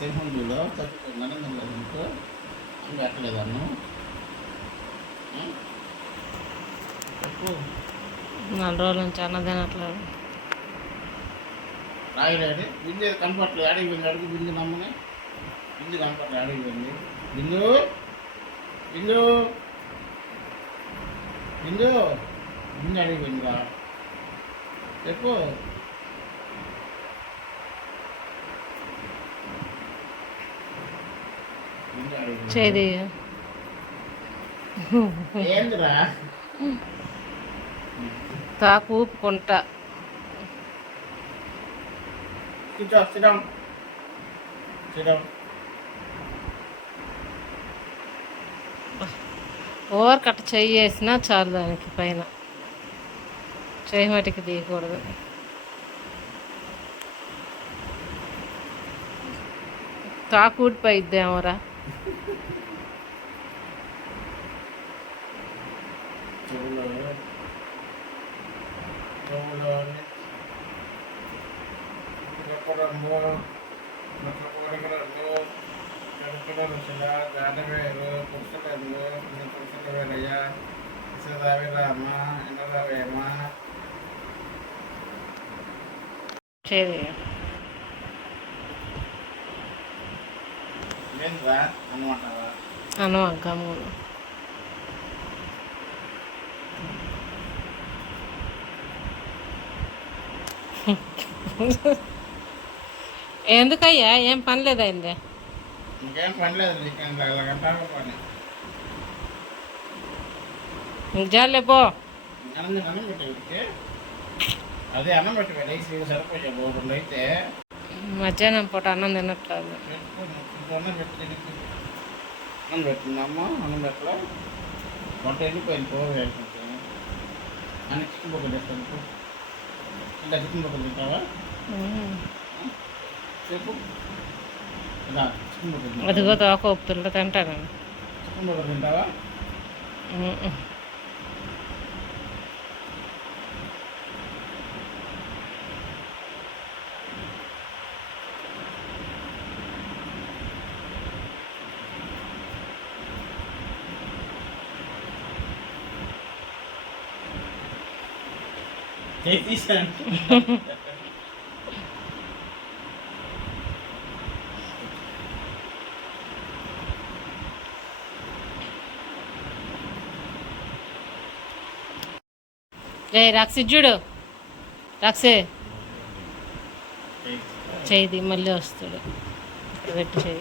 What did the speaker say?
సింహంలో చచ్చిపోయిందని నీకు పెట్టలేదన్ను చెప్పు. 4 రోజుల నుంచి అన్నం తినట్లేదు. రాయలేడు బిందు కనపట్లేదు. అడిగి పోయింది. అడుగు బిందు నమ్మని. బిందు కనపట్లేదు. అడిగి పోయింది. బిందు బిందు బిందు బిందు అడిగి పోయిందిరా చెప్పు. చేది ఏందిరా తాకు ఊపుకుంటా. ఓవర్ కట్ చెయ్యి వేసినా చాలు దానికి పైన చెయ్యి మటుకి తీయకూడదు. తాకు ఊడిపోయిద్దేమోరా. చేది అనవాగమ్మును ఎందుకయ్యా ఏం పని లేదైందే? ఇంకేం పని లేదు. జాలే పో. అన్నం పెట్టి అదే అన్నం పెట్టి రైస్ సరిపోయా 2 అయితే మధ్యాహ్నం పూట అన్నం తినట్లేదు. అన్నం పెట్టి అన్నం పెట్టిందమ్మా. అన్నం పెట్టలే. వంట వెళ్ళిపోయింది. కూర వేసుకుంటే అన్న చికెన్ బొక్కలు వేస్తాను. ఇలా చికెన్ బొక్కలు తింటావా చెప్పు. ఇలా చికెన్ బొక్కలు అదిగో తోక పిల్ల తింటాను. చికెన్ బొక్కలు తింటావా? తీసాను. రక్సి చూడు. రక్సే చేయి మళ్ళీ వస్తాడు. ఇక్కడ పెట్టి చేయి.